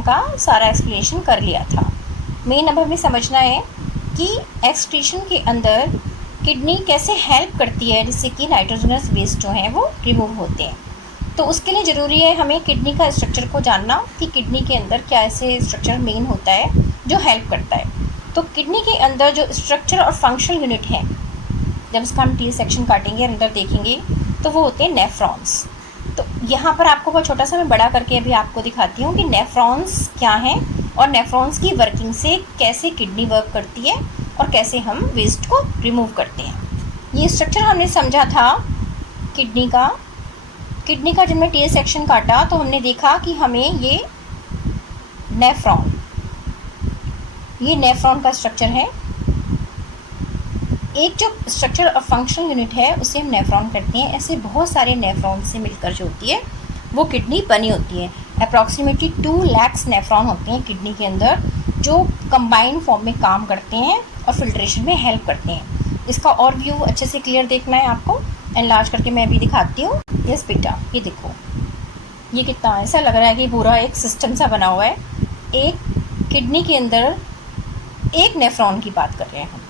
Excretion का सारा explanation कर लिया था। मेन अब हमें समझना है कि एक्सक्रीशन के अंदर किडनी कैसे हेल्प करती है जिससे कि नाइट्रोजनस वेस्ट जो हैं वो रिमूव होते हैं। तो उसके लिए ज़रूरी है हमें किडनी का स्ट्रक्चर को जानना कि किडनी के अंदर क्या ऐसे स्ट्रक्चर मेन होता है जो हेल्प करता है। तो किडनी के अंदर जो स्ट्रक्चर और फंक्शनल यूनिट है, जब इसका हम टी सेक्शन काटेंगे अंदर देखेंगे तो वो होते हैं नेफ्रॉन्स। तो यहाँ पर आपको बहुत छोटा सा मैं बड़ा करके अभी आपको दिखाती हूँ कि नेफ्रॉन्स क्या हैं और नेफ्रॉन्स की वर्किंग से कैसे किडनी वर्क करती है और कैसे हम वेस्ट को रिमूव करते हैं। ये स्ट्रक्चर हमने समझा था किडनी का जब हमने टी सेक्शन काटा तो हमने देखा कि हमें ये नेफ्रॉन का स्ट्रक्चर है। एक जो स्ट्रक्चर और फंक्शनल यूनिट है उसे हम नेफ्रॉन कहते हैं। ऐसे बहुत सारे नेफ्रॉन से मिलकर जो होती है वो किडनी बनी होती है। अप्रॉक्सीमेटली 2 लाख नेफ्रॉन होते हैं किडनी के अंदर जो कंबाइंड फॉर्म में काम करते हैं और फिल्ट्रेशन में हेल्प करते हैं। इसका और व्यू अच्छे से क्लियर देखना है आपको, एनलार्ज करके मैं अभी दिखाती हूँ। यस बेटा, ये देखो, ये कितना ऐसा लग रहा है कि पूरा एक सिस्टम सा बना हुआ है। एक किडनी के अंदर एक नेफ्रॉन की बात कर रहे हैं हम।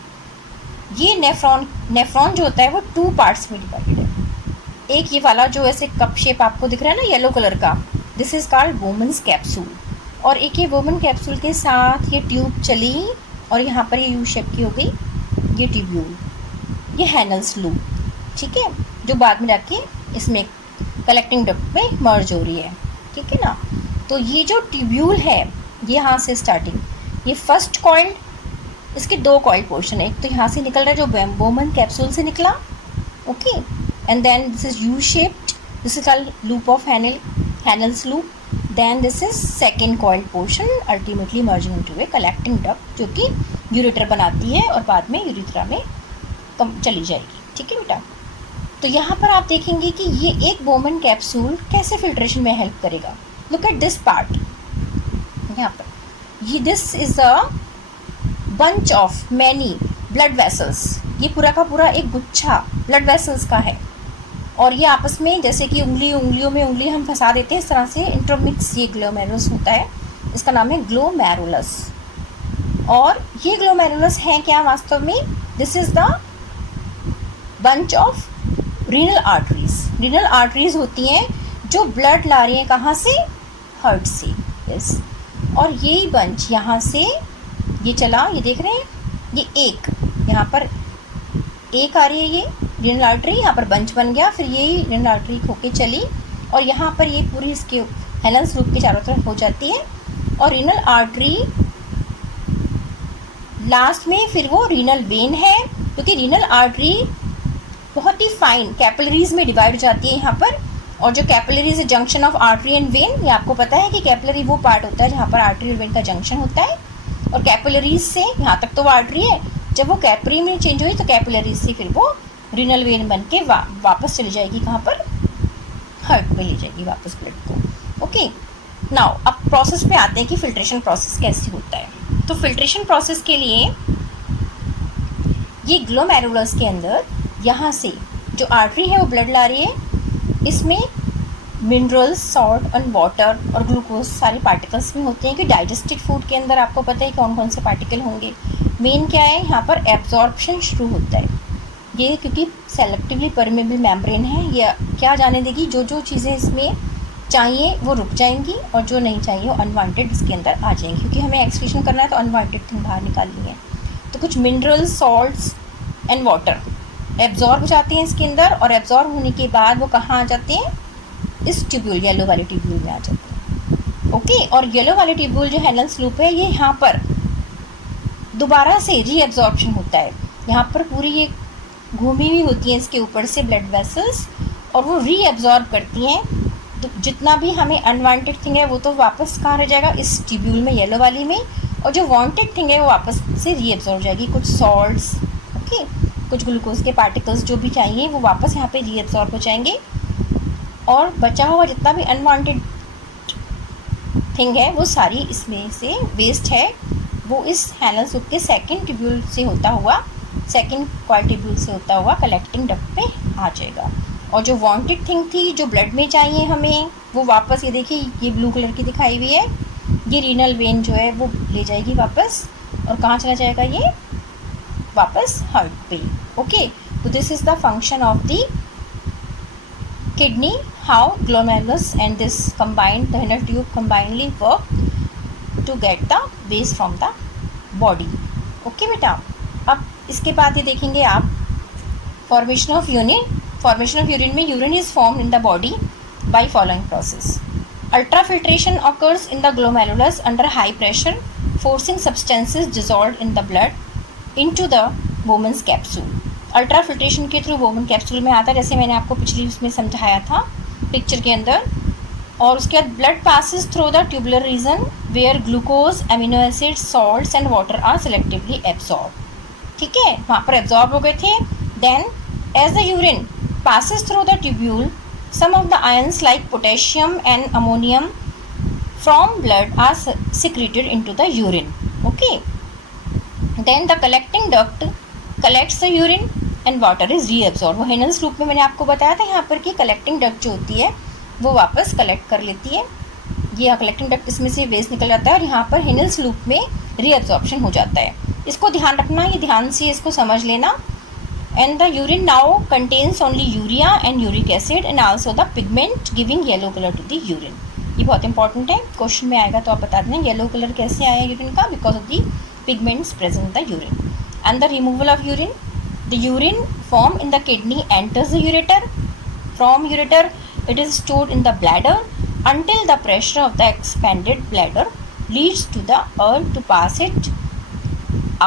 ये नेफ्रॉन जो होता है वो 2 पार्ट्स में डिवाइडेड है। एक ये वाला जो ऐसे कप शेप आपको दिख रहा है ना येलो कलर का, this is called Bowman's capsule. और एक ये बोमन कैप्सूल के साथ ये ट्यूब चली और यहाँ पर ये यू शेप की हो गई ये ट्यूब्यूल, ये हैनल्स लूप, ठीक है, जो बाद में जाके इसमें कलेक्टिंग डक्ट में मर्ज हो रही है, ठीक है ना। तो ये जो ट्यूब्यूल है ये यहाँ से स्टार्टिंग, ये फर्स्ट कॉइल, इसके 2 कॉइल पोर्शन है। एक तो यहाँ से निकल रहा है जो बोमन कैप्सूल से निकला, okay, and then this is U shaped, this is called loop of Henle's loop. Then this is second coil portion ultimately merging into a collecting duct जो कि यूरेटर बनाती है और बाद में यूरेथ्रा में चली जाएगी, ठीक है बेटा। तो यहाँ पर आप देखेंगे कि ये एक बोमन कैप्सूल कैसे फिल्ट्रेशन में हेल्प करेगा। लुक एट दिस पार्ट, यहाँ पर ये this is a bunch of many blood vessels. ये पूरा का पूरा एक गुच्छा ब्लड वेसल्स का है और ये आपस में जैसे कि उंगलियों में उंगली हम फंसा देते हैं, इस तरह से इंटरमिक्स ये ग्लोमेरुलस होता है। इसका नाम है ग्लोमेरुलस। और ये ग्लोमेरुलस है क्या वास्तव में, this is the bunch of renal arteries होती हैं जो ब्लड ला रही हैं कहाँ से, हार्ट से, यस। और यही बंच यहाँ से ये चला, ये देख रहे हैं, ये एक यहाँ पर एक आ रही है ये रीनल आर्टरी, यहाँ पर बंच बन गया, फिर यही रीनल आर्टरी होके चली और यहाँ पर ये पूरी इसके हैनल्स लूप के चारों तरफ हो जाती है। और रीनल आर्टरी लास्ट में फिर वो रीनल वेन है, क्योंकि रीनल आर्टरी बहुत ही फाइन कैपिलरीज में डिवाइड हो जाती है यहाँ पर। और जो capillaries junction of artery and when, ये आपको पता है कि कैपिलरी वो पार्ट होता है जहाँ पर आर्टरी और वेन का जंक्शन होता है। और कैपिलरीज से यहाँ तक तो वो आर्टरी है, जब वो कैपिलरी में चेंज हुई तो कैपिलरीज से फिर वो रीनल वेन बन के वापस चली जाएगी कहाँ पर, हार्ट में ले जाएगी वापस ब्लड को, ओके। नाउ अब प्रोसेस पे आते हैं कि फिल्ट्रेशन प्रोसेस कैसे होता है। तो फिल्ट्रेशन प्रोसेस के लिए ये ग्लोमेरुलस के अंदर यहाँ से जो आर्टरी है वो ब्लड ला रही है, इसमें मिनरल्स, सॉल्ट एंड वाटर और ग्लूकोज सारे पार्टिकल्स में होते हैं कि डाइजेस्टेड फूड के अंदर आपको पता है कौन कौन से पार्टिकल होंगे। मेन क्या है, यहाँ पर एब्जॉर्प्शन शुरू होता है। ये क्योंकि सेलेक्टिवली परमेबल मेम्ब्रेन है, ये क्या जाने देगी, जो चीज़ें इसमें चाहिए वो रुक जाएंगी और जो नहीं चाहिए वो अनवांटेड इसके अंदर आ जाएंगी, क्योंकि हमें एक्सक्रीशन करना है तो अनवांटेड थिंग बाहर निकालनी है। तो कुछ minerals, salts and water absorb हो जाते हैं इसके अंदर और एब्जॉर्ब होने के बाद वो कहाँ आ जाते हैं, इस ट्यूब्यूल, येलो वाले ट्यूब्यूल में आ जाते हैं, ओके। और येलो वाले ट्यूब्यूल जो हैनल्स लूप है, ये यहाँ पर दोबारा से रीएब्जॉर्प्शन होता है। यहाँ पर पूरी ये घूमी हुई होती हैं इसके ऊपर से ब्लड वेसल्स और वो रीएब्जॉर्ब करती हैं। तो जितना भी हमें अनवांटेड थिंग है वो तो वापस कहाँ रह जाएगा, इस ट्यूब्यूल में, येलो वाली में, और जो वांटेड थिंग है वो वापस से रीएब्जॉर्ब हो जाएगी। कुछ सॉल्ट्स, ओके, कुछ ग्लूकोज के पार्टिकल्स जो भी चाहिए वो वापस यहाँ पे रीएब्जॉर्ब हो जाएंगे और बचा हुआ जितना भी अनवांटेड थिंग है वो सारी इसमें से वेस्ट है वो इस हैनल्स लूप के सेकंड ट्यूब्यूल से होता हुआ, सेकंड कॉइल ट्यूब्यूल से होता हुआ कलेक्टिंग डक्ट पे आ जाएगा। और जो वांटेड थिंग थी जो ब्लड में चाहिए हमें वो वापस, ये देखिए ये ब्लू कलर की दिखाई हुई है, ये रीनल वेन जो है वो ले जाएगी वापस, और कहाँ चला जाएगा ये, वापस हार्ट पे। ओके, तो this is the function of the kidney, how glomerulus and this combined, the inner tube combinedly work to get the waste from the body। Okay बेटा, अब इसके बाद ये देखेंगे आप formation of urine. Formation of urine में urine is formed in the body by following process. Ultrafiltration occurs in the glomerulus under high pressure, forcing substances dissolved in the blood into the Bowman's capsule। Ultrafiltration के through Bowman capsule में आता है, जैसे मैंने आपको पिछली उसमें समझाया था पिक्चर के अंदर। और उसके बाद blood passes through the tubular region where glucose, amino acid, salts and water are selectively absorb. ठीक है, वहाँ पर एब्जॉर्ब हो गए थे। Then as the urine passes through the tubule, some of the ions like potassium and ammonium from blood are secreted into the urine। Okay, then the collecting duct collects the urine and water is reabsorbed। वो हेनल्स loop में मैंने आपको बताया था यहाँ पर कि collecting duct जो होती है वो वापस कलेक्ट कर लेती है। ये कलेक्टिंग डक्ट इसमें से वेस्ट निकल जाता है और यहाँ पर हेनल्स लूप में रीअब्जॉर्प्शन हो जाता है। इसको ध्यान रखना, ये ध्यान से इसको समझ लेना। And the urine now contains only urea and uric acid and also the pigment giving yellow color to the urine। ये बहुत इंपॉर्टेंट है, क्वेश्चन में आएगा तो आप बता देना येलो कलर कैसे आया यूरिन का, because of the pigments present in the urine. And the removal of urine, the urine form in the kidney enters the ureter, from ureter it is stored in the bladder until the pressure of the expanded bladder leads to the urge to pass it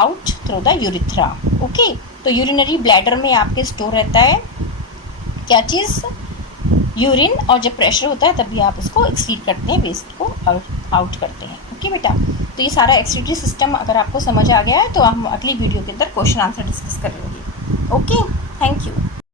out through the urethra। okay, तो urinary bladder में आपके store रहता है क्या चीज़, urine, और जब pressure होता है तभी आप उसको एक्सक्रीट करते हैं, वेस्ट को आउट करते हैं। ओके बेटा, तो ये सारा एक्सक्रीटरी सिस्टम अगर आपको समझ आ गया है तो हम अगली वीडियो के अंदर क्वेश्चन आंसर डिस्कस कर लेंगे। Okay, thank you.